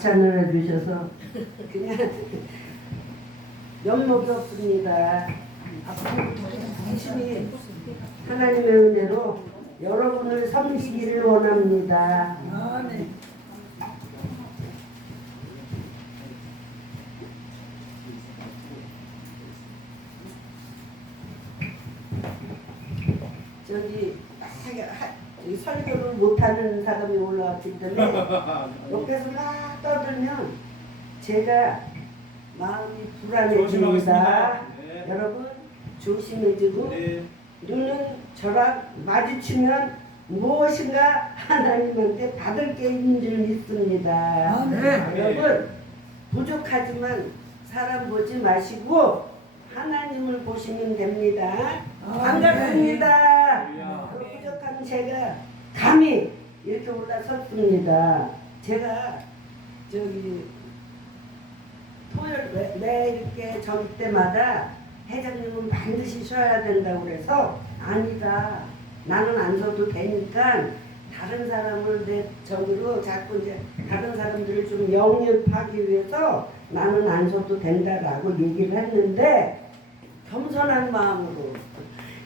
답찬을 해주셔서 그냥 면목이 없습니다. 앞으로 열심히 하나님의 은혜로 여러분을 섬기기를 원합니다. 아멘. 저기 이 설교를 못하는 사람이 올라왔기 때문에 옆에서 막 떠들면 제가 마음이 불안해집니다. 네. 여러분 조심해지고 네. 눈은 저랑 마주치면 무엇인가 하나님한테 받을 게 있는 줄 믿습니다. 네. 여러분 부족하지만 사람 보지 마시고 하나님을 보시면 됩니다. 반갑습니다. 그 부족한 제가 감히 이렇게 올라섰습니다. 제가 저기 토요일 매 이렇게 저기 때마다 회장님은 반드시 쉬어야 된다고 그래서 아니다. 나는 안 쉬어도 되니까 다른 사람을 내 저기로 자꾸 이제 다른 사람들을 좀 영입하기 위해서 나는 안 쉬어도 된다라고 얘기를 했는데 겸손한 마음으로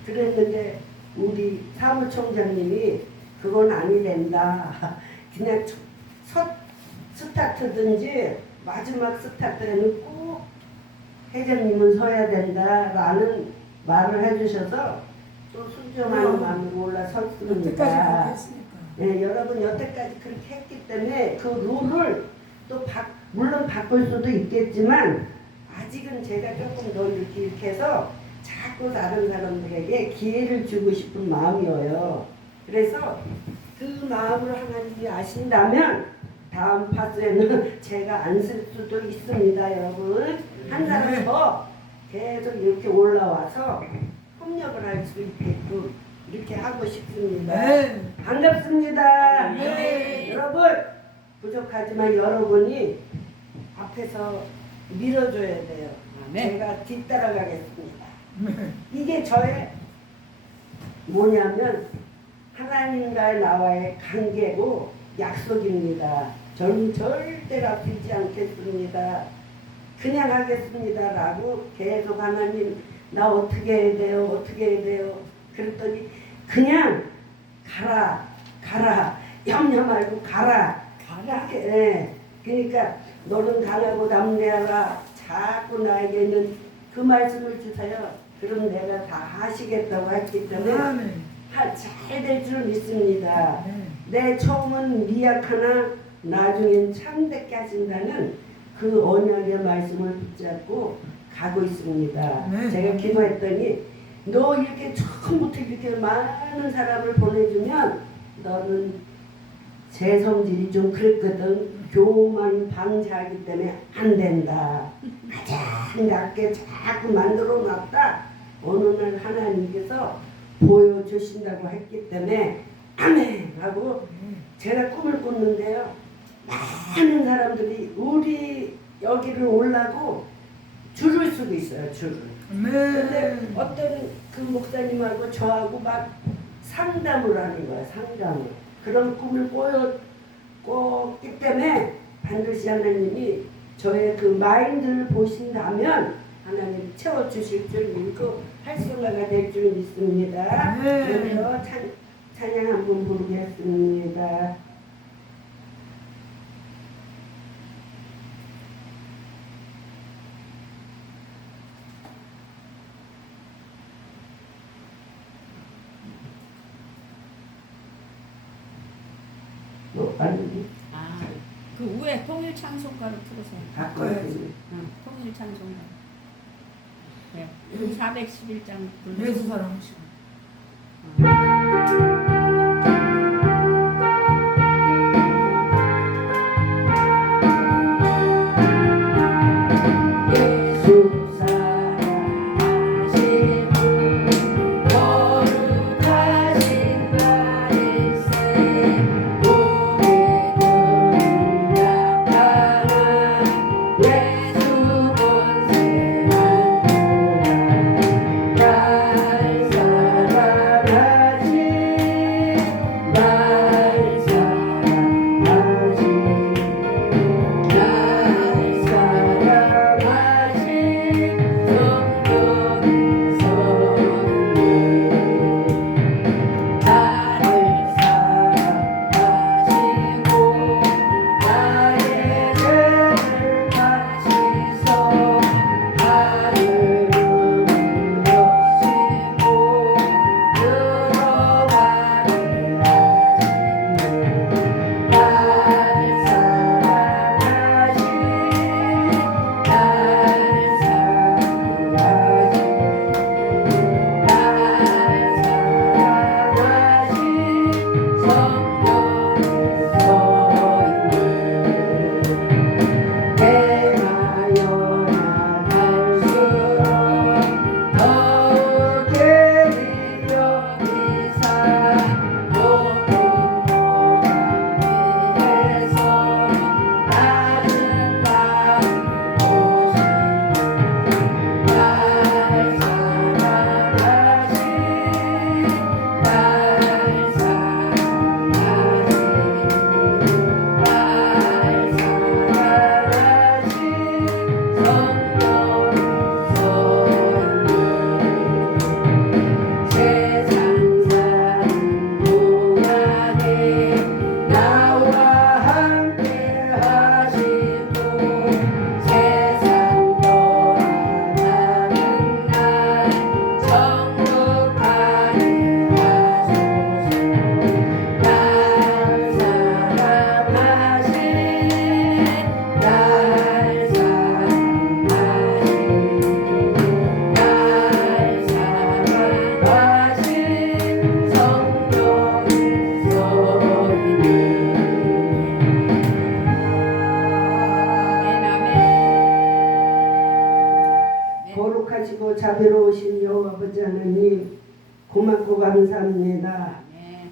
그랬는데 우리 사무총장님이 그건 아니 된다. 그냥 첫 스타트든지 마지막 스타트에는 꼭 회장님은 서야 된다라는 말을 해주셔서 또 순종하는 마음으로 올라섰습니다. 여태까지 했으니까. 네, 여러분 여태까지 그렇게 했기 때문에 그 룰을 또 물론 바꿀 수도 있겠지만 아직은 제가 조금 더 이렇게 해서 자꾸 다른 사람들에게 기회를 주고 싶은 마음이에요. 그래서 그 마음을 하나님이 아신다면 다음 파스에는 제가 안 쓸 수도 있습니다. 여러분 한 사람 더 계속 이렇게 올라와서 협력을 할 수 있게끔 이렇게 하고 싶습니다. 네. 반갑습니다. 네. 여러분 부족하지만 여러분이 앞에서 밀어줘야 돼요. 제가 뒤따라가겠습니다. 이게 저의 뭐냐면 하나님과의 나와의 관계고 약속입니다. 저는 절대로 아끼지 않겠습니다. 그냥 하겠습니다 라고 계속 하나님 나 어떻게 해야 돼요? 어떻게 해야 돼요? 그랬더니 그냥 가라 염려 말고 가라 예. 그러니까 너는 강하고 담대하라 자꾸 나에게는 그 말씀을 주세요. 그럼 내가 다 하시겠다고 했기 때문에 잘 될 줄 믿습니다. 내 처음은 미약하나 나중엔 참되게 하신다는 그 언약의 말씀을 붙잡고 가고 있습니다. 네. 제가 기도했더니 너 이렇게 처음부터 이렇게 많은 사람을 보내주면 너는 제 성질이 좀 그랬거든. 교만 방지하기 때문에 안 된다. 가장 낮게 자꾸 만들어 놨다. 어느 날 하나님께서 보여주신다고 했기 때문에 아멘 하고 제가 꿈을 꿨는데요. 많은 사람들이 우리 여기를 올라고 줄을 서고 있어요. 줄을. 근데 어떤 그 목사님하고 저하고 막 상담을 하는 거야. 상담을. 그런 꿈을 꿨기 때문에 반드시 하나님이 저의 그 마인드를 보신다면 하나님 채워주실 줄 믿고 활성화가 될 줄 믿습니다. 그래서 찬양 한번 부르겠습니다. 아니, 그 위에 통일 찬송가로 틀어서 바꿔야지. 통일 찬송가. 네. 411장 불러. 예수 사랑하시고. 예수 사랑하시고 거룩하신 나일세 우리는 약하나 예수 권세한 날 사랑하신 자비로우신 여호와 아버지 하나님 고맙고 감사합니다.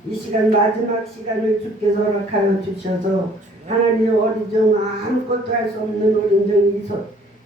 이 시간 마지막 시간을 주께서 허락하여 주셔서 하나님 어린종 아무것도 할 수 없는 어린종이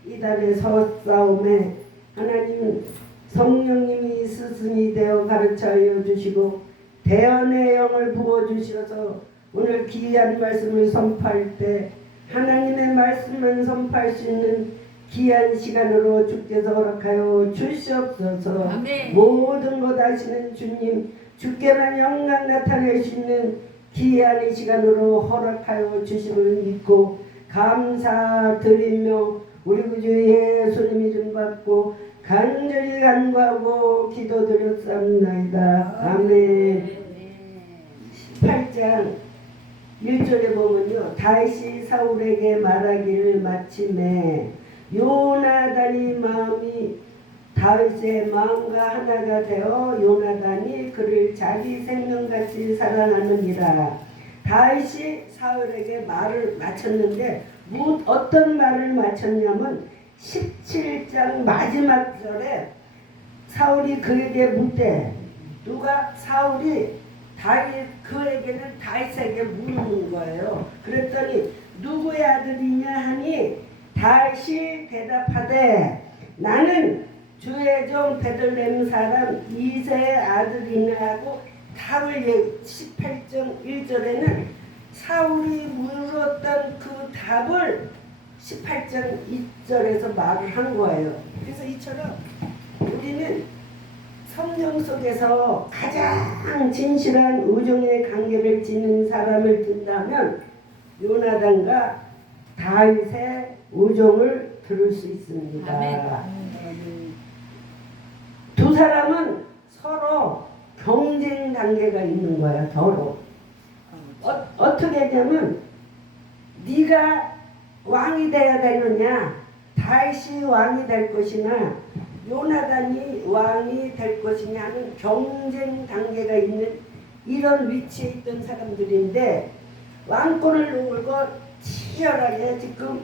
이 달에 서싸움에 하나님 성령님이 스승이 되어 가르쳐 주시고 대언의 영을 부어주셔서 오늘 귀한 말씀을 선포할 때 하나님의 말씀을 선포할 수 있는 귀한 시간으로 주께서 허락하여 주시옵소서. 아멘. 모든 것 아시는 주님 주께만 영광 나타낼 수 있는 귀한 이 시간으로 허락하여 주심을 믿고 감사드리며 우리 구주 예수님 이름 받고 간절히 간구하고 기도드렸습니다. 아멘. 18장 1절에 보면요. 다윗이 사울에게 말하기를 마침에 요나단이 마음이 다윗의 마음과 하나가 되어 요나단이 그를 자기 생명같이 사랑하느니라. 다윗이 사울에게 말을 마쳤는데 어떤 말을 마쳤냐면 17장 마지막 절에 사울이 그에게 묻되 사울이 그에게는 다윗에게 묻는 거예요. 그랬더니 누구의 아들이냐 하니 다윗이 대답하되 나는 주의 종 베들레헴 사람 이새의 아들이냐 하고 답을 18장 1절에는 사울이 물었던 그 답을 18장 2절에서 말을 한 거예요. 그래서 이처럼 우리는 성경 속에서 가장 진실한 우정의 관계를 지닌 사람을 든다면 요나단과 다윗의 우정을 들을 수 있습니다. 아멘. 두 사람은 서로 경쟁 관계가 있는 거야. 서로 어떻게 하냐면 네가 왕이 돼야 되느냐 다윗이 왕이 될 것이나 요나단이 왕이 될 것이냐는 경쟁 단계가 있는 이런 위치에 있던 사람들인데 왕권을 놓고 치열하게 지금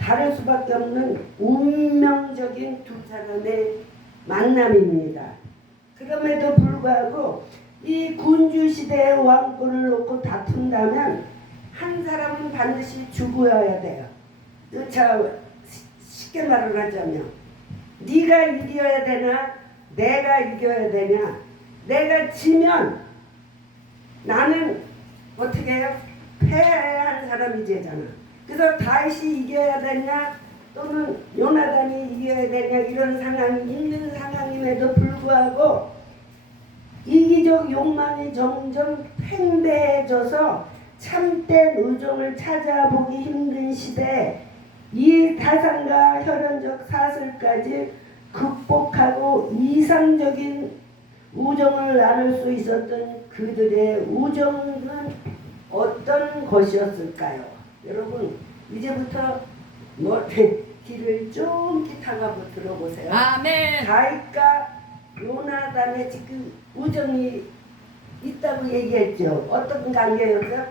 다를 수밖에 없는 운명적인 두 사람의 만남입니다. 그럼에도 불구하고 이 군주시대의 왕권을 놓고 다툰다면 한 사람은 반드시 죽어야 돼요. 자, 쉽게 말을 하자면 네가 이겨야 되나 내가 이겨야 되냐. 내가 지면 나는 어떻게 해요? 패한 사람이 되잖아. 그래서 다윗이 이겨야 되냐 또는 요나단이 이겨야 되냐 이런 상황이 있는 상황임에도 불구하고 이기적 욕망이 점점 팽배해져서 참된 우정을 찾아보기 힘든 시대에 이 다산과 혈연적 사슬까지 극복하고 이상적인 우정을 나눌 수 있었던 그들의 우정은 어떤 것이었을까요? 여러분 이제부터 귀를 쫑긋 하고 들어보세요. 아멘. 다윗과 요나단의 지금 우정이 있다고 얘기했죠. 어떤 관계였어요?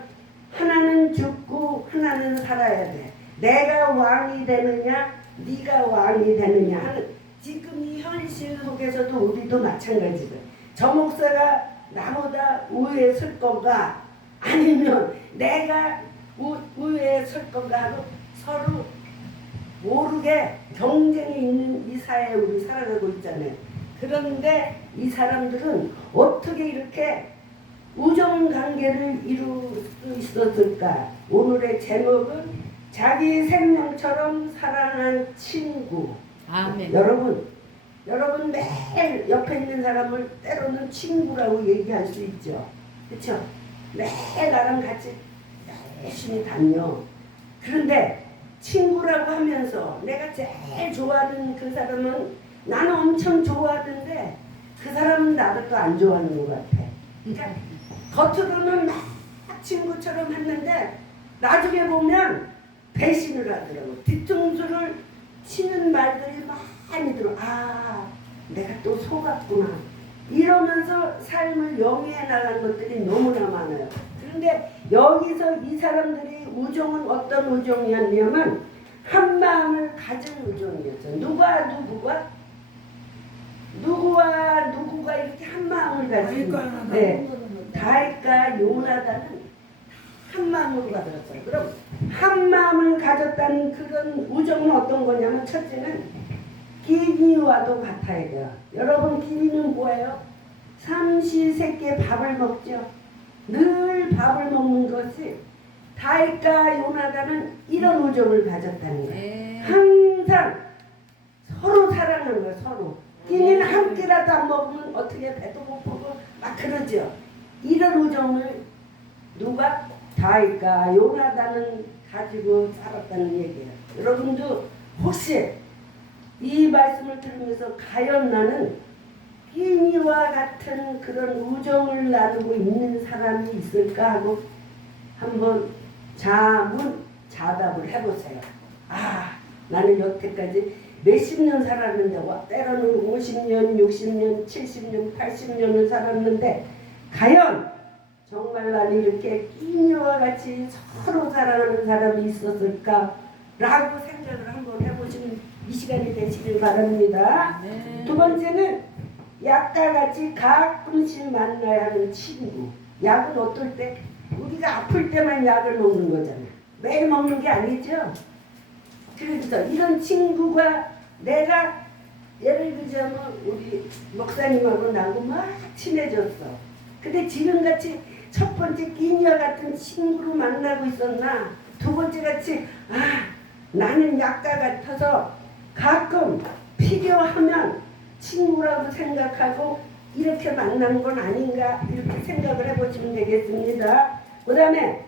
하나는 죽고 하나는 살아야 돼. 내가 왕이 되느냐 네가 왕이 되느냐 하는 지금 이 현실 속에서도 우리도 마찬가지다. 저 목사가 나보다 우위에 설 건가 아니면 내가 우위에 설 건가 하고 서로 모르게 경쟁이 있는 이 사회에 우리 살아가고 있잖아요. 그런데 이 사람들은 어떻게 이렇게 우정관계를 이룰 수 있었을까? 오늘의 제목은 자기 생명처럼 사랑한 친구. 아멘. 여러분 매일 옆에 있는 사람을 때로는 친구라고 얘기할 수 있죠. 그렇죠? 매일 나랑 같이 열심히 다녀. 그런데 친구라고 하면서 내가 제일 좋아하는 그 사람은 나는 엄청 좋아하는데 그 사람은 나를 또 안 좋아하는 것 같아. 그러니까 겉으로는 막 친구처럼 했는데 나중에 보면 배신을 하더라고. 뒤통수를 치는 말들이 많이 들어. 아, 내가 또 속았구나. 이러면서 삶을 영위해 나간 것들이 너무나 많아요. 그런데 여기서 이 사람들이 우정은 어떤 우정이었냐면 한 마음을 가진 우정이었어요. 누가 누구와 누구가 이렇게 한 마음을 가지고 네. 다윗과 요나단은 한 마음으로 가졌어요. 그럼 한 마음을 가졌다는 그런 우정은 어떤 거냐면 첫째는 기니와도 같아야 돼요. 여러분 기니는 뭐예요? 삼시세끼 밥을 먹죠. 늘 밥을 먹는 것이 다윗과 요나단은 이런 우정을 가졌다는 거예요. 항상 서로 사랑하는 거예요. 서로. 기니는 한 끼라도 안 먹으면 어떻게 배도 고프고 막 그러죠. 이런 우정을 누가? 다윗과 요나단은 가지고 살았다는 얘기예요. 여러분도 혹시 이 말씀을 들으면서 과연 나는 기니와 같은 그런 우정을 나누고 있는 사람이 있을까 하고 한번 자답을 해보세요. 아, 나는 여태까지 몇십 년 살았는데 때로는 50년, 60년, 70년, 80년을 살았는데 과연 정말 나는 이렇게 끼니와 같이 서로 사랑하는 사람이 있었을까? 라고 생각을 한번 해보시는 이 시간이 되시길 바랍니다. 네. 두 번째는 약과 같이 가끔씩 만나야 하는 친구. 약은 어떨 때? 우리가 아플 때만 약을 먹는 거잖아요. 매일 먹는 게 아니죠. 그래서 이런 친구가 내가 예를 들자면 우리 목사님하고 나하고 막 친해졌어. 근데 지금같이 첫 번째 끼니와 같은 친구로 만나고 있었나? 두 번째 같이 나는 약과 같아서 가끔 필요하면 친구라고 생각하고 이렇게 만나는 건 아닌가 이렇게 생각을 해보시면 되겠습니다. 그 다음에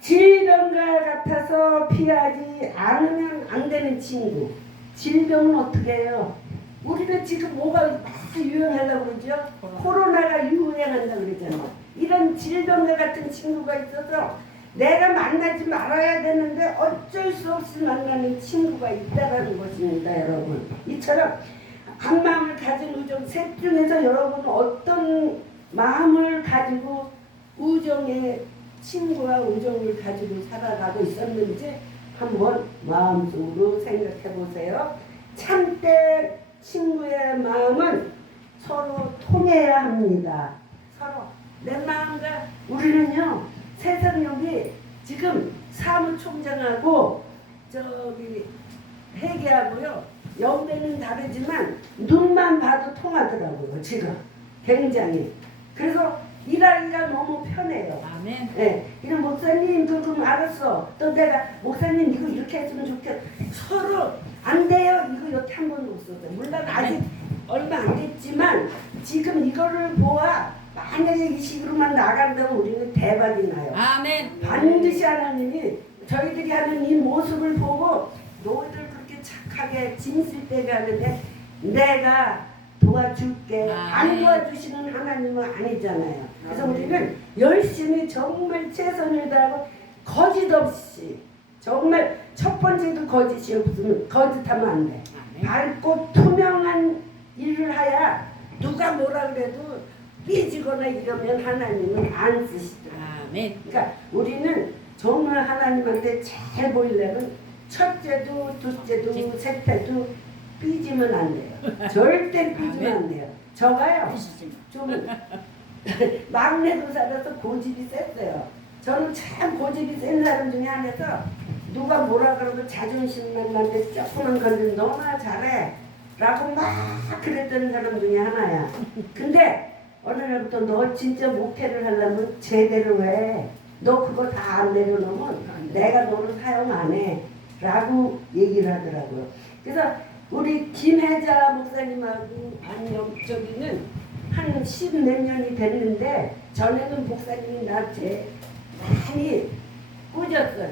질병과 같아서 피하지 않으면 안 되는 친구. 질병은 어떻게 해요? 우리는 지금 뭐가 막 유행하려고 그러죠? 코로나가 유행한다고 그러잖아요. 이런 질병과 같은 친구가 있어서 내가 만나지 말아야 되는데 어쩔 수 없이 만나는 친구가 있다는 것입니다. 여러분 이처럼 한 마음을 가진 우정 셋 중에서 여러분은 어떤 마음을 가지고 우정의 친구와 우정을 가지고 살아가고 있었는지 한번 마음속으로 생각해 보세요. 참된 친구의 마음은 서로 통해야 합니다. 서로 내 마음과 우리는요 세상력이 지금 사무총장하고 저기 회계하고요 연배는 다르지만 눈만 봐도 통하더라고요 지금 굉장히. 그래서 일하기가 너무 편해요. 아멘. 네, 이런 목사님 그럼 알았어. 또 내가 목사님 이거 이렇게 했으면 좋겠어. 서로 안 돼요. 이거 여태 한 번도 없었어요. 물론 아직 얼마 안 됐지만 지금 이거를 보아 만약에 이 식으로만 나간다면 우리는 대박이 나요. 아멘. 반드시 하나님이 저희들이 하는 이 모습을 보고 너희들 그렇게 착하게 진실되게 하는데 내가 도와줄게. 안 도와주시는 하나님은 아니잖아요. 그래서 우리는 열심히 정말 최선을 다하고 거짓 없이 정말 첫 번째도 거짓이 없으면 거짓하면 안 돼. 밝고 투명한 일을 하야 누가 뭐라 그래도 삐지거나 이러면 하나님은 안 쓰시더라고요. 아멘. 그러니까 우리는 정말 하나님한테 잘 보이려면 첫째도 둘째도 셋째도 삐지면 안 돼요. 절대 삐지면 안 돼요. 저가요 좀 막내도 살아서 고집이 셌어요. 저는 참 고집이 센 사람 중에 하나서 누가 뭐라 그러면 자존심만 나한테 조금만 건드리면 너나 잘해 라고 막 그랬던 사람 중에 하나야. 근데 어느 날부터 너 진짜 목회를 하려면 제대로 해. 너 그거 다 안 내려놓으면 내가 너를 사용 안 해 라고 얘기를 하더라고요. 그래서 우리 김혜자 목사님하고 저기는 한 10몇 년이 됐는데 전에는 목사님이 나한테 많이 꾸졌어요.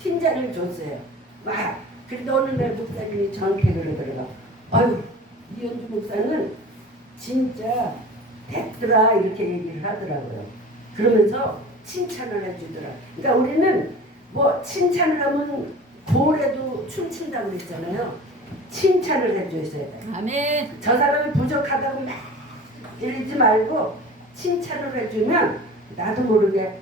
핀잔을 줬어요. 막 그래도 어느 날 목사님이 저한테 그러더라고요. 아유 이현주 목사는 진짜 됐더라 이렇게 얘기를 하더라고요. 그러면서 칭찬을 해주더라. 그러니까 우리는 뭐 칭찬을 하면 고래도 춤춘다고 그랬잖아요. 칭찬을 해줘야 돼요. 아멘. 저 사람이 부족하다고 막 이러지 말고 칭찬을 해주면 나도 모르게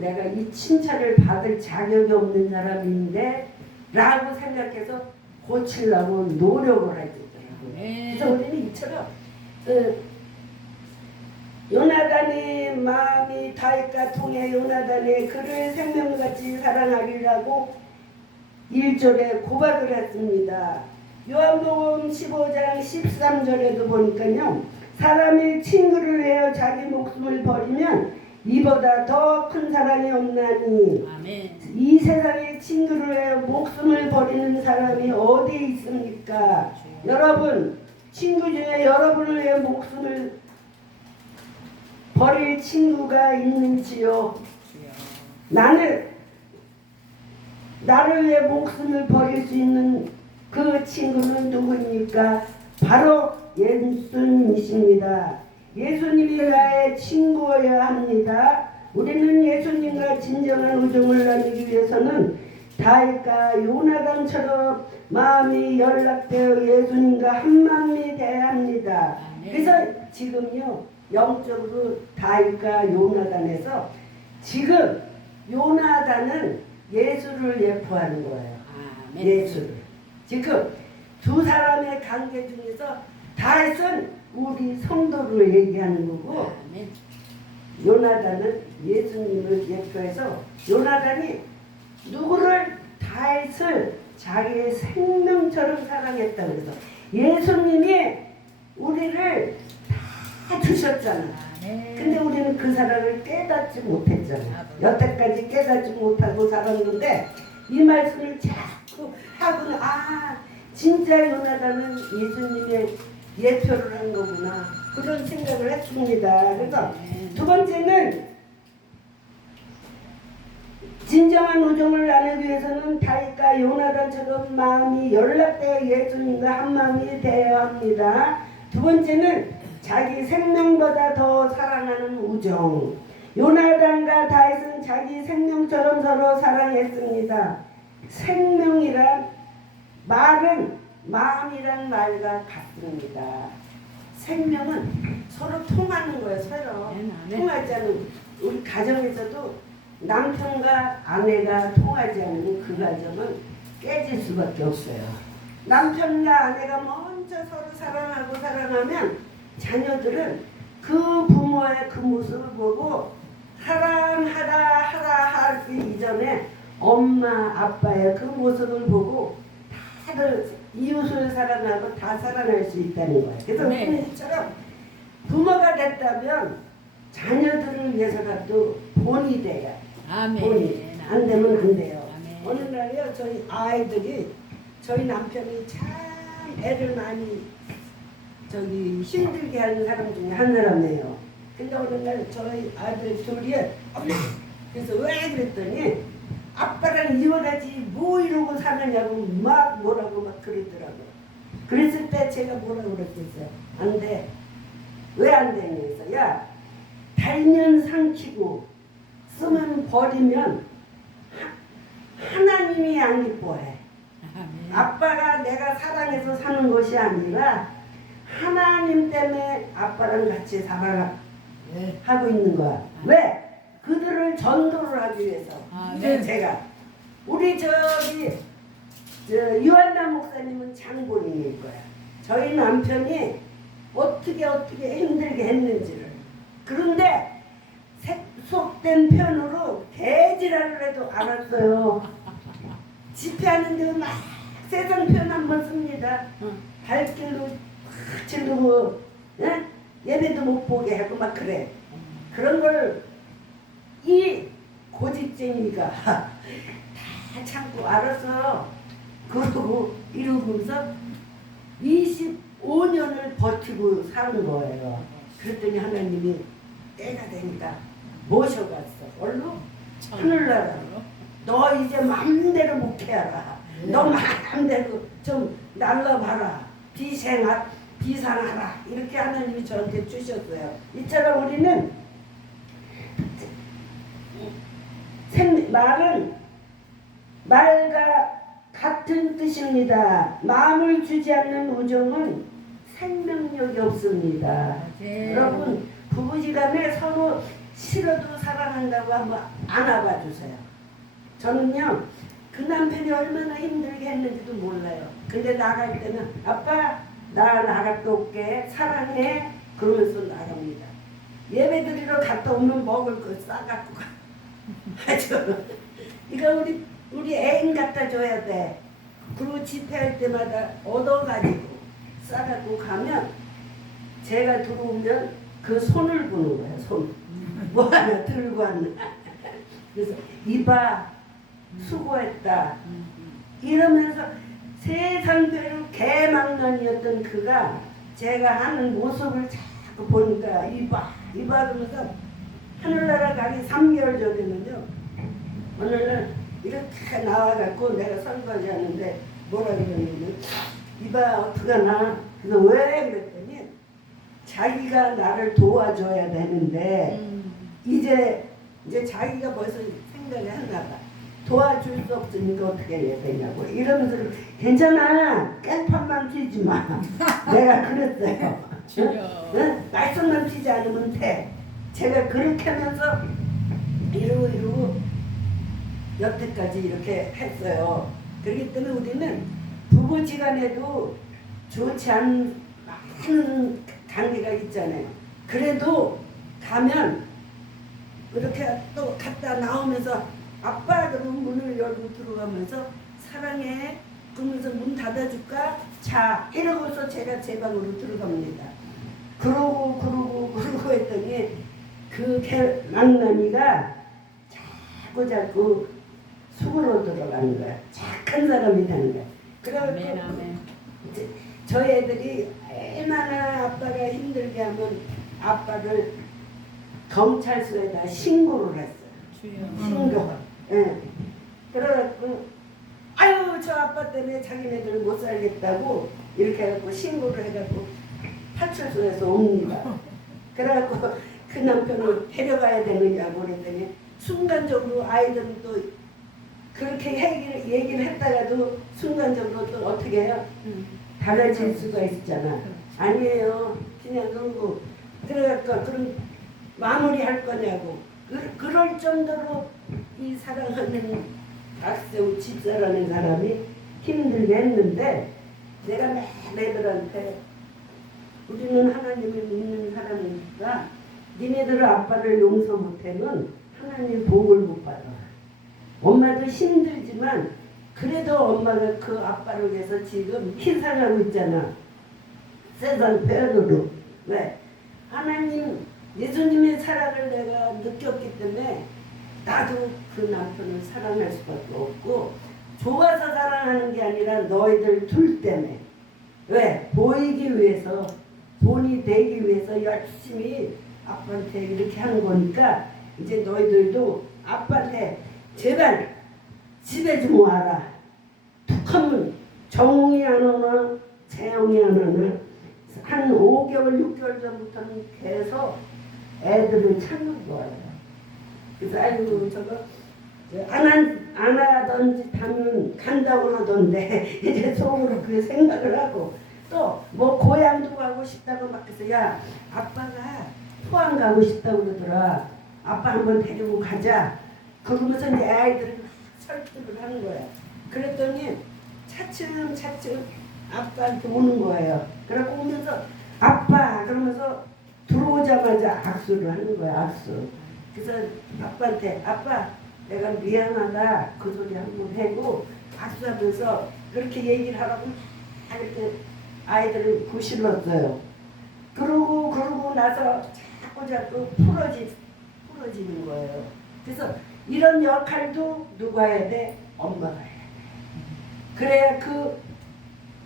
내가 이 칭찬을 받을 자격이 없는 사람인데 라고 생각해서 고치려고 노력을 해주더라고요. 네. 그래서 우리는 이처럼 요나단의 마음이 다윗과 통해 요나단의 그를 생명같이 사랑하리라고 1절에 고백을 했습니다. 요한복음 15장 13절에도 보니까요. 사람이 친구를 위하여 자기 목숨을 버리면 이보다 더 큰 사랑이 없나니 아멘. 이 세상에 친구를 위하여 목숨을 버리는 사람이 어디에 있습니까? 여러분 친구 중에 여러분을 위해 목숨을 버릴 친구가 있는지요? 나를 위해 목숨을 버릴 수 있는 그 친구는 누구입니까? 바로 예수님이십니다. 예수님이 나의 친구여야 합니다. 우리는 예수님과 진정한 우정을 나누기 위해서는 다윗과 요나단처럼 마음이 연락되어 예수님과 한마음이 되어야 합니다. 그래서 지금요 영적으로 다윗과 요나단에서 지금 요나단은 예수를 예표하는 거예요. 아멘. 예수를. 지금 두 사람의 관계 중에서 다윗은 우리 성도를 얘기하는 거고 아멘. 요나단은 예수님을 예표해서 요나단이 누구를 다윗을 자기의 생명처럼 사랑했다 그래서 예수님이 우리를 다 주셨잖아. 근데 우리는 그 사랑을 깨닫지 못했잖아. 여태까지 깨닫지 못하고 살았는데 이 말씀을 자꾸 하고는 진짜 요나단은 예수님의 예표를 한 거구나 그런 생각을 했습니다. 그래서 두 번째는 진정한 우정을 나누기 위해서는 다윗과 요나단처럼 마음이 연락되어 예수님과 한 마음이 되어야 합니다. 두 번째는 자기 생명보다 더 사랑하는 우정. 요나단과 다윗은 자기 생명처럼 서로 사랑했습니다. 생명이란 말은 마음이란 말과 같습니다. 생명은 서로 통하는 거예요. 서로 통하지 않은 우리 가정에서도 남편과 아내가 통하지 않으면 그 가정은 깨질 수밖에 없어요. 남편과 아내가 먼저 서로 사랑하고 사랑하면 자녀들은 그 부모의 그 모습을 보고 사랑하라 하기 이전에 엄마 아빠의 그 모습을 보고 다들 이웃을 사랑하고 다 사랑할 수 있다는 거예요. 그래서 우리는 이처럼 부모가 됐다면 자녀들을 위해서라도 본이 돼야 아멘. 본이 안 되면 안 돼요. 아멘. 어느 날요 저희 아이들이 저희 남편이 참 애를 많이 힘들게 하는 사람 중에 한 사람이에요. 근데 어느 날 저희 아들 둘이 엄마 그래서 왜 그랬더니 아빠랑 이혼하지 뭐 이러고 사느냐고 막 뭐라고 막 그러더라고. 그랬을 때 제가 뭐라고 그랬겠어요. 안 돼. 왜 안 되냐 해서 야 달면 삼키고 쓰면 버리면 하나님이 안 기뻐해. 아멘. 아빠가 내가 사랑해서 사는 것이 아니라 하나님 때문에 아빠랑 같이 살아가고 있는 거야. 왜? 그들을 전도를 하기 위해서. 네. 제가 우리 유한나 목사님은 장본인일 거야. 저희 남편이 어떻게 힘들게 했는지를. 그런데 속된 편으로 개지랄을 해도 알았어요. 집회하는데 막 세상 편 한번 씁니다. 발길로 확 지르고 예배도 못 보게 하고 막 그래. 그런 걸 이 고집쟁이가 다 참고 알아서 그러고 이러면서 25년을 버티고 사는 거예요. 그랬더니 하나님이 때가 되니까 모셔갔어. 얼른 하늘나라로. 너 이제 마음대로 목회하라. 너 마음대로 좀 날라봐라. 비상하라. 이렇게 하나님이 저한테 주셨어요. 이처럼 우리는 말은 말과 같은 뜻입니다. 마음을 주지 않는 우정은 생명력이 없습니다. 여러분 부부지간에 서로 싫어도 사랑한다고 한번 안아봐 주세요. 저는요 그 남편이 얼마나 힘들게 했는지도 몰라요. 근데 나갈 때는 아빠 나 나갔다 올게 사랑해 그러면서 나갑니다. 예배 드리러 갔다 오면 먹을 거 싸갖고 가. 아주 이거 우리 애인 갖다 줘야 돼. 그리고 집회할 때마다 얻어가지고 싸갖고 가면 제가 들어오면 그 손을 보는 거야. 손. 뭐 하나 들고 왔나. 그래서 이봐 수고했다 이러면서 세상대로 개망난이었던 그가 제가 하는 모습을 자꾸 보니까 이봐 그러면서 하늘나라 가기 3개월 전에는요 어느 날 이렇게 나와갖고 내가 설거지 하는데 뭐라 그러냐면 이봐 어떡하나. 그래서 왜 그랬더니 자기가 나를 도와줘야 되는데 이제 자기가 벌써 생각을 했나 봐. 도와줄 수 없으니까 어떻게 해야 되냐고 이러면서 괜찮아 깽판만 피지 마. 내가 그랬어요. 응? 말썽만 피지 않으면 돼. 제가 그렇게 하면서 이러고 여태까지 이렇게 했어요. 그렇기 때문에 우리는 부부지간에도 좋지 않은 많은 관계가 있잖아요. 그래도 가면 그렇게 또 갔다 나오면서 아빠 그러면 문을 열고 들어가면서 사랑해 그러면서 문 닫아줄까? 자 이러고서 제가 제 방으로 들어갑니다. 그러고 했더니 그 망나니가 자꾸 속으로 들어가는 거야. 착한 사람이 되는 거야. 그래갖고 저희 애들이 얼마나 아빠가 힘들게 하면 아빠를 경찰서에다 신고를 했어요. 신고. 예. 그래갖고 아유 저 아빠 때문에 자기네들 못 살겠다고 이렇게 해갖고 신고를 해갖고 파출소에서 옵니다. 그래갖고 그 남편을 데려가야 되느냐고 그랬더니 순간적으로 아이들은 또 그렇게 얘기를 했다가도 순간적으로 또 어떻게 해요? 달라질 수가 있잖아. 아니에요. 그냥 그러고 그래갖고 그럼 마무리할 거냐고. 그럴 정도로 이 사랑하는 박세우 집사라는 사람이 힘들게 했는데 내가 애들한테 우리는 하나님을 믿는 사람이니까 니네들 아빠를 용서 못하면 하나님 복을 못 받아. 엄마도 힘들지만 그래도 엄마가 그 아빠를 위해서 지금 희생하고 있잖아. 세상 배우로. 왜? 하나님 예수님의 사랑을 내가 느꼈기 때문에 나도 그 남편을 사랑할 수밖에 없고 좋아서 사랑하는 게 아니라 너희들 둘 때문에. 왜? 보이기 위해서 돈이 되기 위해서 열심히 아빠한테 이렇게 하는 거니까 이제 너희들도 아빠한테 제발 집에 좀 와라. 툭하면 정웅이 안 오나 재영이 안 오나 한 5개월 6개월 전부터는 계속 애들을 찾는 거예요. 그래서 아이고 저거 안 하던 짓 하면 간다고 그러던데 이제 속으로 그 생각을 하고 또 뭐 고향도 가고 싶다고 막 해서 야 아빠가 포항 가고 싶다고 그러더라. 아빠 한번 데리고 가자. 그러면서 이제 아이들을 설득을 하는 거야. 그랬더니 차츰 아빠한테 오는 거예요. 그러고 오면서 아빠 그러면서 들어오자마자 악수를 하는 거야. 악수. 그래서 아빠한테 아빠 내가 미안하다 그 소리 한번 하고 악수하면서 그렇게 얘기를 하라고 이렇게 아이들을 부실렀어요. 그러고 나서 자꾸 풀어지는 거예요. 그래서 이런 역할도 누가 해야 돼? 엄마가 해야 돼. 그래야 그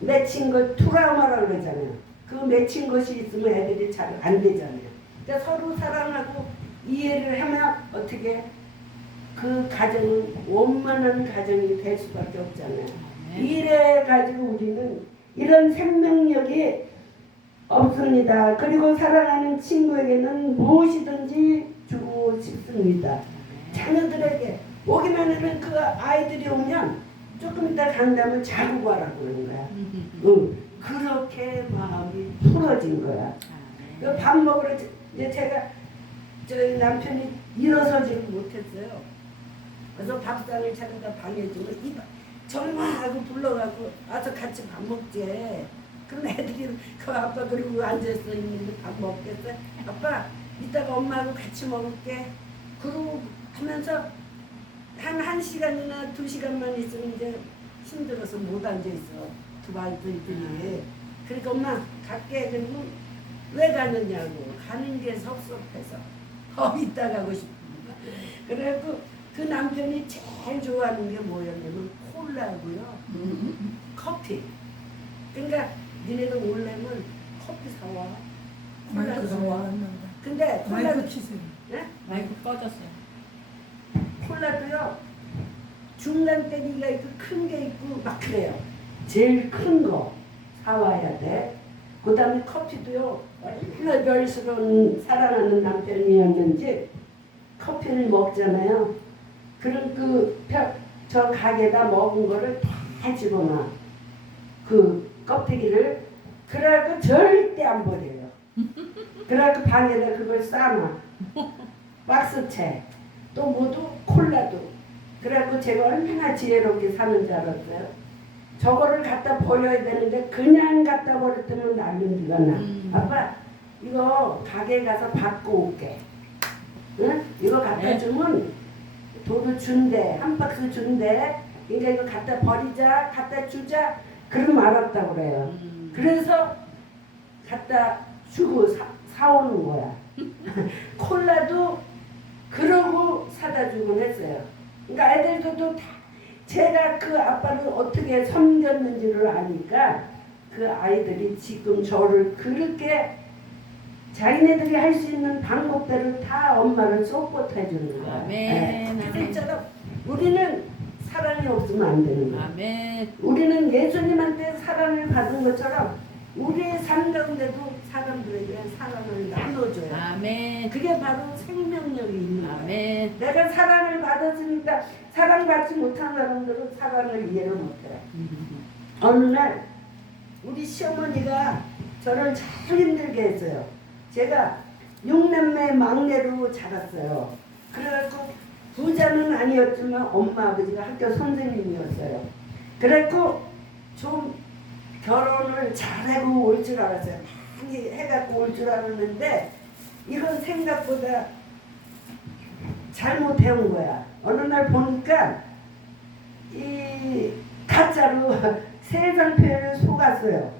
맺힌 걸 트라우마라고 그러잖아요. 그 맺힌 것이 있으면 애들이 잘 안 되잖아요. 그러니까 서로 사랑하고 이해를 하면 어떻게 그 가정은 원만한 가정이 될 수밖에 없잖아요. 이래 가지고 우리는 이런 생명력이 없습니다. 그리고 사랑하는 친구에게는 무엇이든지 주고 싶습니다. 자녀들에게 오기만 하면 그 아이들이 오면 조금 이따 간다면 자고 가라고 그러는 거야. 그렇게 마음이 풀어진 거야. 밥 먹으러 이제 제가 저희 남편이 일어서지를 못했어요. 그래서 밥상을 차려다 방에 주면 정말 하고 불러가고 와서 같이 밥 먹지. 그럼 애들이 그 아빠 그러고 앉아서 있는데 밥 먹겠어? 아빠 이따가 엄마하고 같이 먹을게. 그러고 하면서 한 1시간이나 2시간만 있으면 이제 힘들어서 못 앉아있어. 두 아이들이. 그러니까 엄마 갈게. 그리고 왜 가느냐고. 가는 게 섭섭해서. 이따 가고 싶어. 그래갖고 그 남편이 제일 좋아하는 게 뭐였냐면 콜라고요. 커피. 그러니까 니네도 올래면 커피 사와. 콜라 사와. 근데 콜라도 치세요. 네? 마이크 꺼졌어요. 콜라도요. 중간 떼기가 있고 큰 게 있고 막 그래요. 제일 큰 거 사와야 돼. 그 다음에 커피도요. 얼마나 별스러운 사랑하는 남편이었는지 커피를 먹잖아요. 그럼 저 가게다 먹은 거를 다 집어놔. 그 껍데기를. 그래갖고 절대 안 버려요. 그래갖고 방에다 그걸 싸놔. 박스채. 또 모두 콜라도. 그래갖고 제가 얼마나 지혜롭게 사는 줄 알았어요. 저거를 갖다 버려야 되는데 그냥 갖다 버렸더니 난리가 나. 아빠 이거 가게 가서 받고 올게. 응? 이거 갖다 주면 도로 준대. 한 박스 준대. 그러니까 이거 갖다 버리자. 갖다 주자. 그럼 알았다고 그래요. 그래서 갖다 주고 사오는 거야. 콜라도 그러고 사다 주곤 했어요. 그러니까 애들도 다 제가 그 아빠를 어떻게 섬겼는지를 아니까 그 아이들이 지금 저를 그렇게 자기네들이 할 수 있는 방법대로 다 엄마를 서포트해 주는 거야. 아멘. 그들처럼 우리는 사랑이 없으면 안 되는 거야. 아멘. 우리는 예수님한테 사랑을 받은 것처럼 우리의 삶 가운데도 사람들에게 사랑을 나눠줘요. 아멘. 그게 바로 생명력이 있는 거예요. 아멘. 내가 사랑을 받았으니까 사랑받지 못한 사람들은 사랑을 이해를 못해요. 어느 날 우리 시어머니가 저를 참 힘들게 했어요. 제가 6남매 막내로 자랐어요. 그래갖고 부자는 아니었지만 엄마 아버지가 학교 선생님이었어요. 그래갖고 좀 결혼을 잘하고 올 줄 알았어요. 많이 해갖고 올 줄 알았는데 이건 생각보다 잘못 해온 거야. 어느 날 보니까 이 가짜로 세상 표현을 속았어요.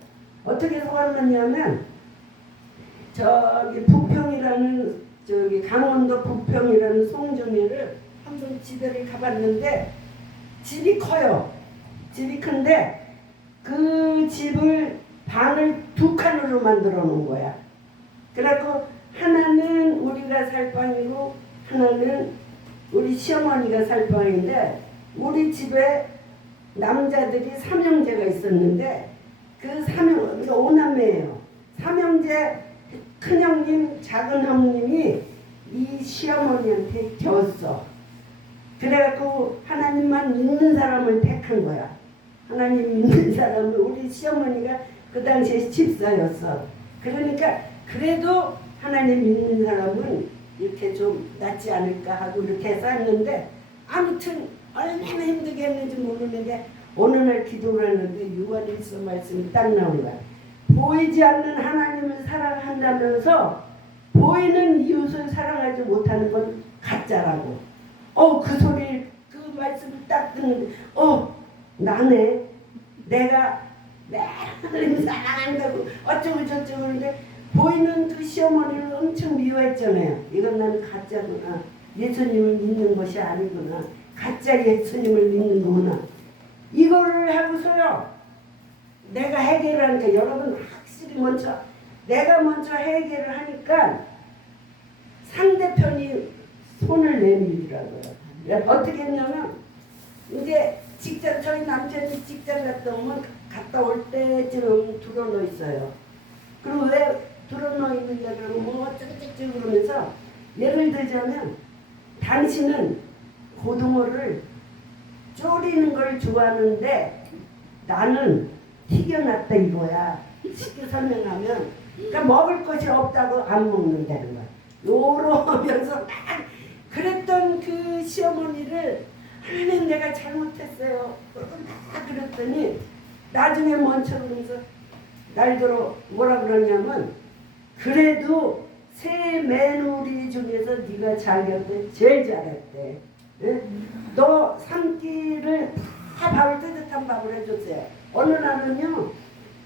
어떻게 속았느냐면 저기 부평이라는 저기 강원도 부평이라는 송정리를 한번 집에를 가봤는데 집이 커요. 집이 큰데 그 집을 방을 2칸으로 만들어 놓은 거야. 그래갖고 하나는 우리가 살 방이고 하나는 우리 시어머니가 살 방인데 우리 집에 남자들이 3형제가 있었는데 그 3형, 5남매예요. 3형제 큰형님, 작은형님이 이 시어머니한테 졌어. 그래갖고 하나님만 믿는 사람을 택한 거야. 하나님 믿는 사람을 우리 시어머니가 그 당시에 집사였어. 그러니까 그래도 하나님 믿는 사람은 이렇게 좀 낫지 않을까 하고 이렇게 쌌는데 아무튼 얼마나 힘들게 했는지 모르는데 어느 날 기도를 했는데 요한일서 말씀이 딱 나온 거야. 보이지 않는 하나님을 사랑한다면서 보이는 이웃을 사랑하지 못하는 건 가짜라고. 그 소리 그 말씀을 딱 듣는데 나네. 내가 하나님 사랑한다고 어쩌고 저쩌고 그러는데 보이는 그 시어머니를 엄청 미워했잖아요. 이건 나는 가짜구나. 예수님을 믿는 것이 아니구나. 가짜 예수님을 믿는 거구나. 이거를 하고서요. 내가 해결하니까 여러분 확실히 내가 먼저 해결을 하니까 상대편이 손을 내밀더라고요. 어떻게 했냐면 이제 저희 남편이 직장 갔다 올 때쯤 들어놓 있어요. 그리고 왜 들어놓 있느냐 그러면 뭐 어쩌고저쩌고 그러면서 예를 들자면 당신은 고등어를 졸이는 걸 좋아하는데 나는 튀겨놨다 이거야. 쉽게 설명하면 그러니까 먹을 것이 없다고 안 먹는다는 거야. 요러면서 막 그랬던 그 시어머니를 하나님 내가 잘못했어요. 막 그랬더니 나중에 먼저 그러면서 날더러 뭐라 그러냐면 그래도 새 며느리 중에서 네가 자기한테 제일 잘했대. 예? 너 3끼를 다 밥을 뜨뜻한 밥을 해줬어요. 어느 날은요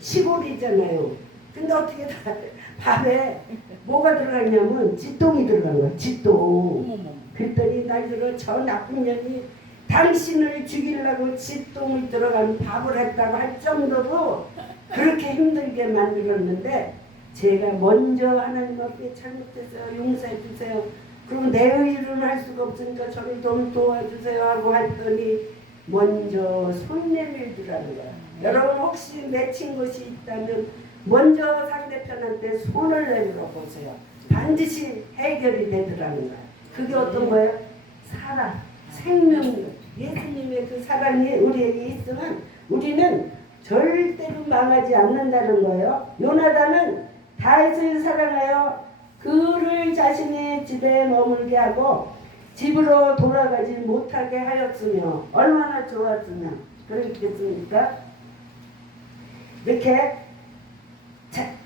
시골이잖아요. 근데 어떻게 다 밥에 뭐가 들어갔냐면 찌똥이 들어간 거야. 찌똥. 어머머. 그랬더니 날들어 저 나쁜 년이 당신을 죽이려고 찌똥이 들어간 밥을 했다고 할 정도로 그렇게 힘들게 만들었는데 제가 먼저 하나님 앞에 잘못했어요. 용서해 주세요. 그럼 내 의지로는 할 수가 없으니까 저를 좀 도와주세요 하고 했더니 먼저 손 내밀더라는 거야. 여러분 혹시 맺힌 것이 있다면 먼저 상대편한테 손을 내밀어 보세요. 반드시 해결이 되더라는 거야. 그게 어떤 거예요? 사랑, 생명력. 예수님의 그 사랑이 우리에게 있으면 우리는 절대로 망하지 않는다는 거예요. 요나단은 다윗을 사랑하여 그를 자신의 집에 머물게 하고 집으로 돌아가지 못하게 하였으며 얼마나 좋았으며 그렇겠습니까? 이렇게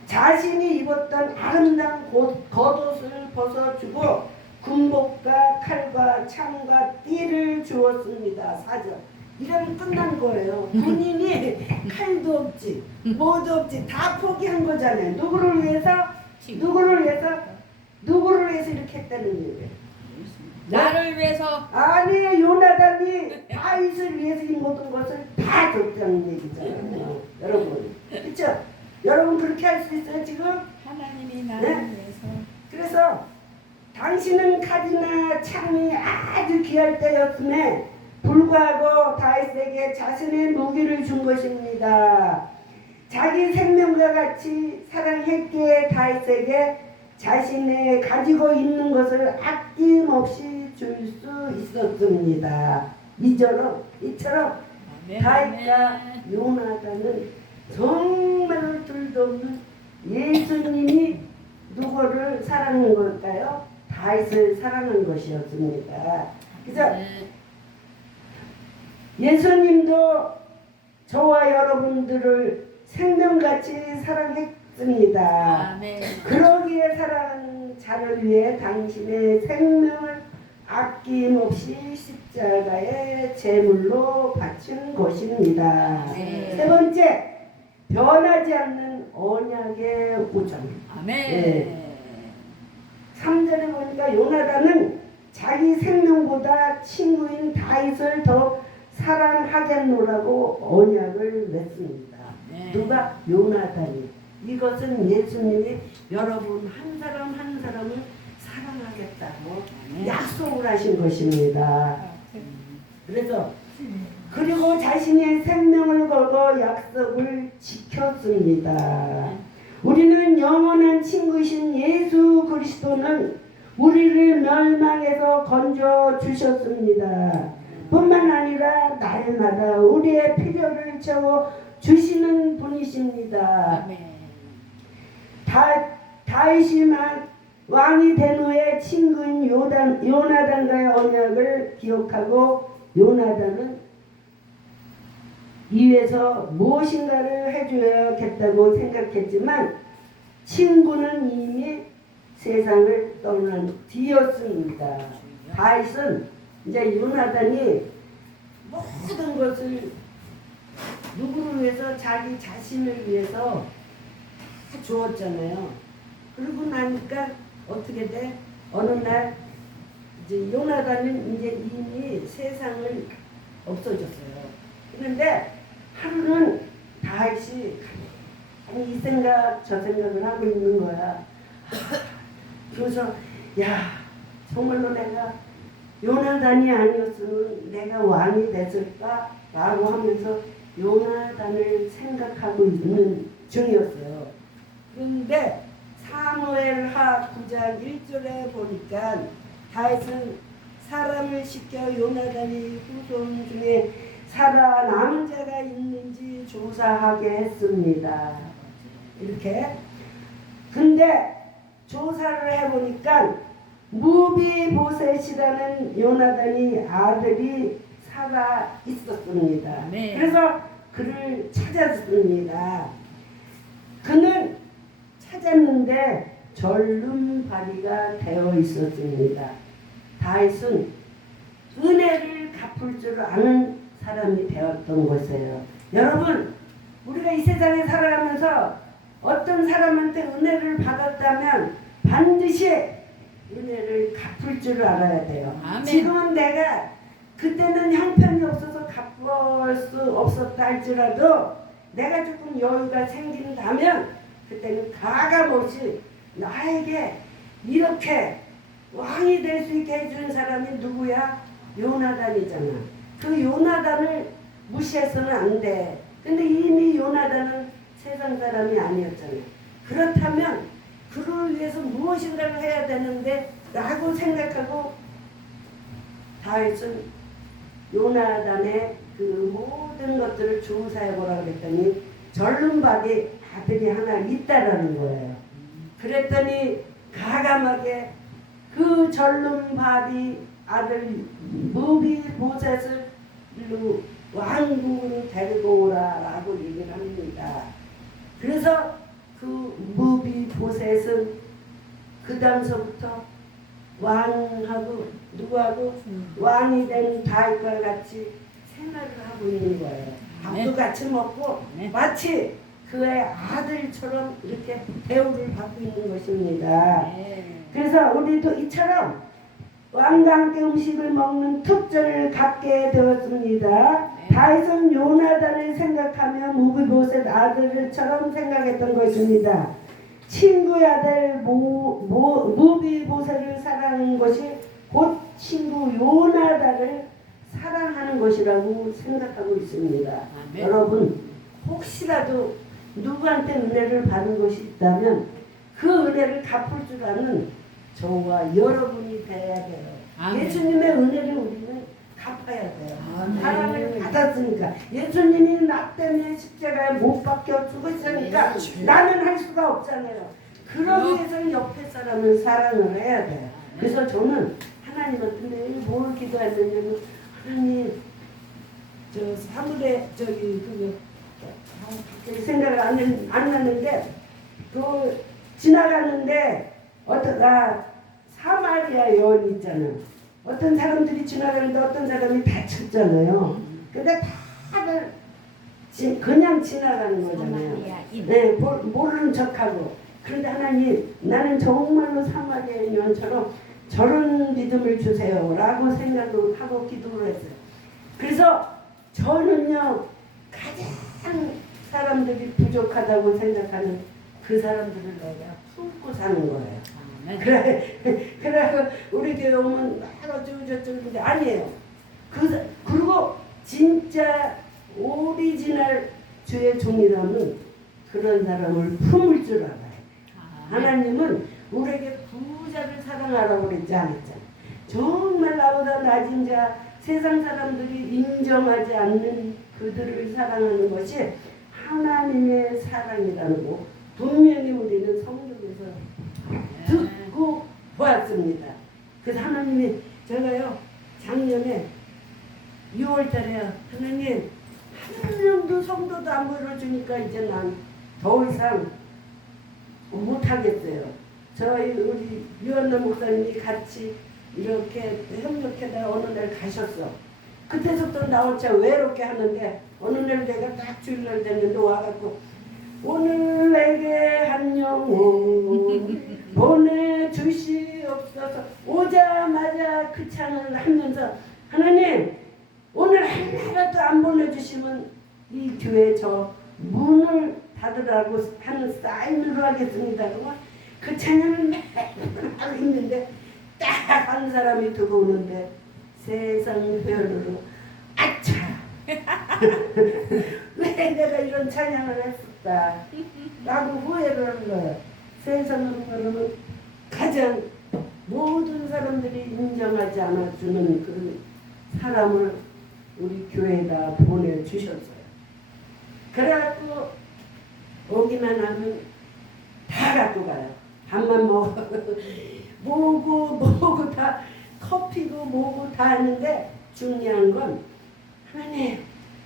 자신이 입었던 아름다운 겉옷을 벗어주고 군복과 칼과 창과 띠를 주었습니다. 4절. 이러면 끝난 거예요. 군인이 칼도 없지, 뭐도 없지, 다 포기한 거잖아요. 누구를 위해서? 누구를 위해서? 누구를 위해서 이렇게 했다는 얘기예요. 나를 위해서. 아니에요. 요나단이 다윗을 위해서 이 모든 것을 다 줬다는 얘기잖아요. 여러분. 그렇죠? 여러분 그렇게 할 수 있어요 지금? 하나님이 나를 네? 위해서. 그래서 당신은 칼이나 창이 아주 귀할 때였음에 불구하고 다윗에게 자신의 무기를 준 것입니다. 자기 생명과 같이 사랑했기에 다윗에게 자신의 가지고 있는 것을 아낌없이 줄 수 있었습니다. 이처럼 아멘. 다윗과 요나단은 정말 둘도 없는 예수님이 누구를 사랑한 걸까요? 다윗을 사랑한 것이었습니다. 그래서 예수님도 저와 여러분들을 생명같이 사랑했습니다. 아멘. 그러기에 사랑하는 자를 위해 당신의 생명을 아낌없이 십자가의 제물로 바친 것입니다. 네. 세 번째, 변하지 않는 언약의 우정. 아멘. 네. 3절에 보니까 요나단은 자기 생명보다 친구인 다윗을 더 사랑하겠노라고 언약을 맺습니다. 네. 누가? 요나단이. 이것은 예수님이 여러분 한 사람 한 사람을 사랑하겠다고 약속을 하신 것입니다. 그래서 그리고 자신의 생명을 걸고 약속을 지켰습니다. 우리는 영원한 친구이신 예수 그리스도는 우리를 멸망에서 건져 주셨습니다. 뿐만 아니라 날마다 우리의 필요를 채워 주시는 분이십니다. 아멘. 다윗이 왕이 된 후에 친구인 요나단과의 언약을 기억하고 요나단은 이에서 무엇인가를 해줘야겠다고 생각했지만 친구는 이미 세상을 떠난 뒤였습니다. 다윗은 이제 요나단이 모든 것을 누구를 위해서? 자기 자신을 위해서 다 주었잖아요. 그러고 나니까 어떻게 돼? 어느 날 이제 요나단은 이제 이미 세상을 없어졌어요. 그런데 하루는 다윗이 이 생각 저 생각을 하고 있는 거야. 그래서 야 정말로 내가 요나단이 아니었으면 내가 왕이 됐을까? 라고 하면서 요나단을 생각하고 있는 중이었어요. 그런데 사무엘하 9장 1절에 보니까 다윗은 사람을 시켜 요나단이 후손 중에 살아남은 자가 있는지 조사하게 했습니다. 이렇게. 근데 조사를 해보니까 무비보셋이라는 요나단이 아들이 살아 있었습니다. 네. 그래서 그를 찾았습니다. 그는 찾았는데 절름발이가 되어 있었습니다. 다윗은 은혜를 갚을 줄 아는 사람이 되었던 것이에요. 여러분, 우리가 이 세상에 살아가면서 어떤 사람한테 은혜를 받았다면 반드시 은혜를 갚을 줄 알아야 돼요. 아멘. 지금은 내가 그때는 형편이 없어서 갚을 수 없었다 할지라도 내가 조금 여유가 생긴다면 그때는 가감없이 나에게 이렇게 왕이 될 수 있게 해주는 사람이 누구야? 요나단이잖아. 그 요나단을 무시해서는 안 돼. 근데 이미 요나단은 세상 사람이 아니었잖아요. 그렇다면 그를 위해서 무엇인가를 해야 되는데 라고 생각하고 다윗은 요나단의 그 모든 것들을 조사해 보라 그랬더니 절름발이 아들이 하나 있다라는 거예요. 그랬더니 가감하게 그 절름발이 아들 무비보셋을 일로 왕궁으로 데리고 오라라고 얘기를 합니다. 그래서 그 무비보셋은 그 다음서부터 왕하고 누구하고 왕이 된 다윗과 같이 생활을 하고 있는 거예요. 밥도 같이 먹고 마치 그의 아들처럼 이렇게 대우를 받고 있는 것입니다. 그래서 우리도 이처럼 왕과 함께 음식을 먹는 특전을 갖게 되었습니다. 다윗은 요나단을 생각하며 무비보셋 아들처럼 생각했던 것입니다. 친구의 아들 무비보셋을 사랑하는 것이 곧 친구 요나단을 사랑하는 것이라고 생각하고 있습니다. 아멘. 여러분, 혹시라도 누구한테 은혜를 받은 것이 있다면 그 은혜를 갚을 줄 아는 저와 여러분이 돼야 돼요. 아멘. 예수님의 은혜를 우리는 갚아야 돼요. 아멘. 사랑을 받았으니까. 예수님이 나 때문에 십자가에 못 박혀 죽으시니까 나는 할 수가 없잖아요. 그러기 위해서는 옆에 사람을 사랑을 해야 돼요. 그래서 저는 하나님한테 매일 뭘 기도했느냐면 하나님 저 사물에 저기 그거 갑자기 생각을 안 나는데 그 지나가는데 사마리아 여인 있잖아. 어떤 사람들이 지나가는데 어떤 사람이 다쳤잖아요. 근데 다들 그냥 지나가는 거잖아요. 네, 모르는 척하고. 그런데 하나님, 나는 정말로 사마리아 여인처럼 저런 믿음을 주세요 라고 생각을 하고 기도를 했어요. 그래서 저는요, 가장 사람들이 부족하다고 생각하는 그 사람들을 내가 품고 사는 거예요. 그래 우리 교회 오면 막 어쩌고저쩌고 아니에요. 그리고 진짜 오리지널 주의 종이라면 그런 사람을 품을 줄 알아요. 하나님은 우리에게 부자를 사랑하라고 그랬지 않았잖아요. 정말 나보다 낮은 자, 세상 사람들이 인정하지 않는 그들을 사랑하는 것이 하나님의 사랑이라는 거 분명히 우리는 성경에서 듣고 보았습니다. 그래서 하나님이 제가요 작년에 6월달에 하나님 한 명도 성도도 안 보여주니까 이제 난 더 이상 못하겠어요. 저희 우리 유한나 목사님이 같이 이렇게 협력해다 어느 날 가셨어. 그때부터 나 혼자 외롭게 하는데 어느 날 내가 딱 주일날 됐는데 와갖고 오늘 내게 한 영혼 보내주시옵소서. 오자마자 그 찬을 하면서 하나님 오늘 하나라도 안 보내주시면 이 교회 저 문을 닫으라고 하는 사인으로 하겠습니다. 그 찬양을 매일 하고 있는데 딱 한 사람이 들어오는데 세상 회원으로 아차 왜 내가 이런 찬양을 했을까 라고 후회를 하는 거예요. 세상으로 그러면 가장 모든 사람들이 인정하지 않아주는 그런 사람을 우리 교회에다 보내주셨어요. 그래갖고 오기만 하면 다 갖고 가요. 밥만 뭐고 다 커피고 뭐고 다 하는데 중요한 건 하나님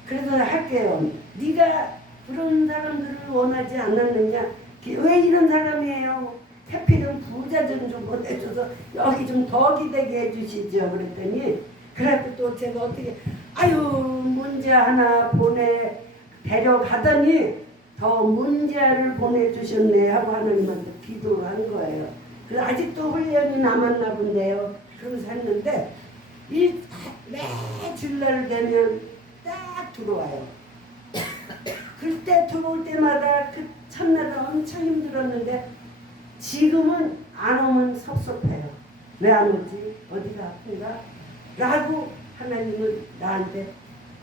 그래도 할게요. 네가 그런 사람들을 원하지 않았느냐? 왜 이런 사람이에요? 해필은 부자 좀 보내줘서 여기 좀 더 기대게 해주시죠. 그랬더니 그래갖고 또 제가 어떻게 아유 문제 하나 데려가더니 더 문제를 보내주셨네 하고 하나님한테 기도를 한 거예요. 그래서 아직도 훈련이 남았나 본데요. 그러면서 했는데 매 주일날 되면 딱 들어와요. 그때 들어올 때마다 그 첫날은 엄청 힘들었는데 지금은 안 오면 섭섭해요. 왜 안 오지? 어디가 아픈가? 라고 하나님은 나한테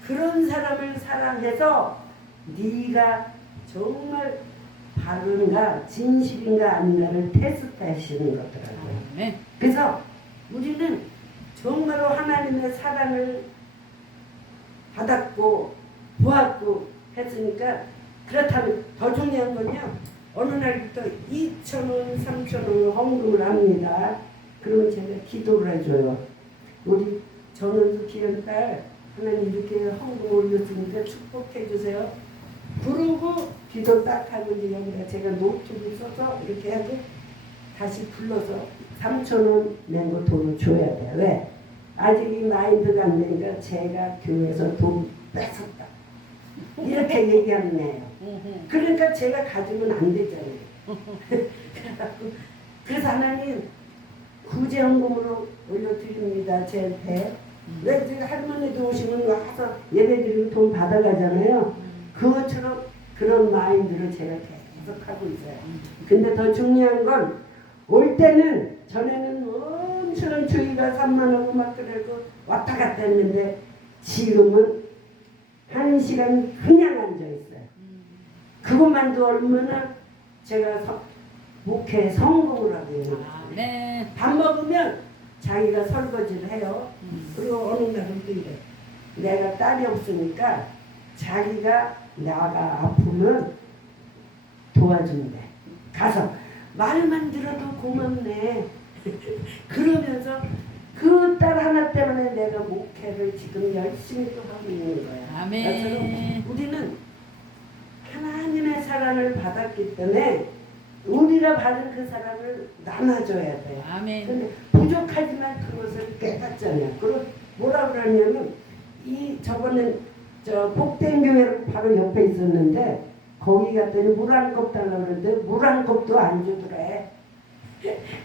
그런 사람을 사랑해서 네가 정말 바른가 진실인가 아닌가를 테스트하시는 거더라고요. 네. 그래서 우리는 정말로 하나님의 사랑을 받았고 보았고 했으니까 그렇다면 더 중요한 건요. 어느 날부터 2,000원, 3,000원 헌금을 합니다. 그러면 제가 기도를 해줘요. 우리 전원수 기현딸 하나님 이렇게 헌금 올렸으니까 축복해 주세요. 부르고 기도 딱 하고 이제 여기다 제가 노트를 써서 이렇게 하고 다시 불러서 3,000원 낸 거 돈을 줘야 돼요. 왜? 아직 이 마인드가 안 되니까 제가 교회에서 돈 뺏었다. 이렇게 얘기하는 애예요. 그러니까 제가 가지면 안 되잖아요. 그래서 하나님 구제헌금으로 올려드립니다. 제 배. 왜 제가 할머니도 오시면 와서 예배드리고 돈 받아가잖아요. 그것처럼 그런 마인드를 제가 계속 하고 있어요. 근데 더 중요한 건 올 때는 전에는 엄청 주의가 산만하고 막 그러고 왔다 갔다 했는데 지금은 1시간 그냥 앉아있어요. 그것만도 얼마나 제가 목회에 성공을 하고 있는 거예요. 네. 밥 먹으면 자기가 설거지를 해요. 그리고 어느 날은 또 이래. 내가 딸이 없으니까 자기가 나가 아프면 도와준대. 가서 말만 들어도 고맙네. 그러면서 그 딸 하나 때문에 내가 목회를 지금 열심히 또 하고 있는 거야. 아멘. 우리는 하나님의 사랑을 받았기 때문에 우리가 받은 그 사랑을 나눠줘야 돼요. 아멘. 근데 부족하지만 그것을 깨닫잖아요. 그리고 뭐라 그러냐면 저번에 복된교회 바로 옆에 있었는데 거기 갔더니 물 한 컵 달라고 그러는데 물 한 컵도 안 주더래.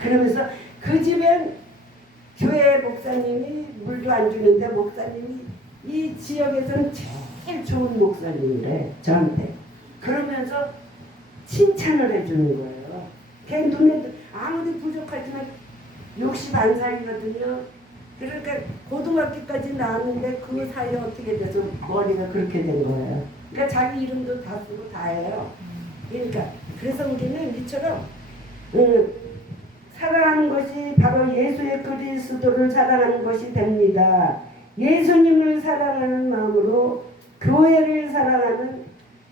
그러면서 그 집엔 교회 목사님이 물도 안 주는데 목사님이 이 지역에서는 제일 좋은 목사님이래 저한테. 그러면서 칭찬을 해주는 거예요. 걔 눈에도 아무리 부족하지만 60안 살거든요. 그러니까 고등학교까지 나왔는데 그 사이에 어떻게 돼서 머리가 그렇게 된 거예요. 그러니까 자기 이름도 다 쓰고 다 해요. 그러니까 그래서 우리는 이처럼 사랑하는 것이 바로 예수의 그리스도를 사랑하는 것이 됩니다. 예수님을 사랑하는 마음으로 교회를 사랑하는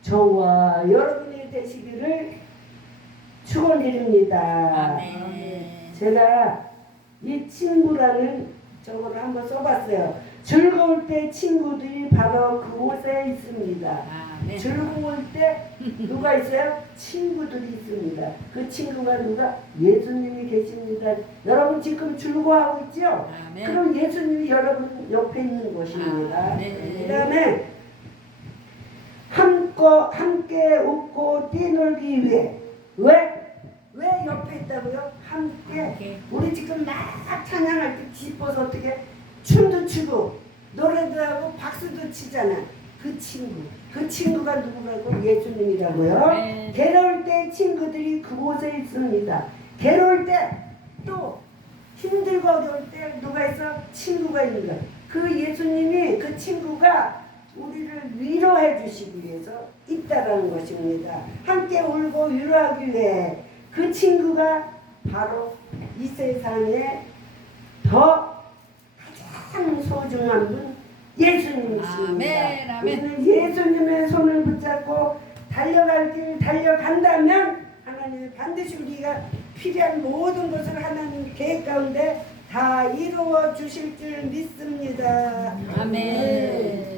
저와 여러분이 되시기를 축원드립니다. 아멘. 제가 이 친구라는 저거를 한번 써봤어요. 즐거울 때 친구들이 바로 그곳에 있습니다. 아멘. 즐거울 때 누가 있어요? 친구들이 있습니다. 그 친구가 누가? 예수님이 계십니다. 여러분 지금 즐거워하고 있죠? 아멘. 그럼 예수님이 여러분 옆에 있는 것입니다. 그 다음에 함께 웃고 뛰놀기 위해 왜 옆에 있다고요? 함께. 우리 지금 막 찬양할 때 기뻐서 어떻게 춤도 추고 노래도 하고 박수도 치잖아. 그 친구가 누구라고? 예수님이라고요. 네. 괴로울 때 친구들이 그곳에 있습니다. 괴로울 때 또 힘들고 어려울 때 누가 있어? 친구가 있는 거야. 그 예수님이 그 친구가 우리를 위로해 주시기 위해서 있다라는 것입니다. 함께 울고 위로하기 위해 그 친구가 바로 이 세상에 더 가장 소중한 분 예수님이십니다. 아멘, 아멘. 우리는 예수님의 손을 붙잡고 달려갈 길 달려간다면 하나님이 반드시 우리가 필요한 모든 것을 하나님 계획 가운데 다 이루어 주실 줄 믿습니다. 아멘.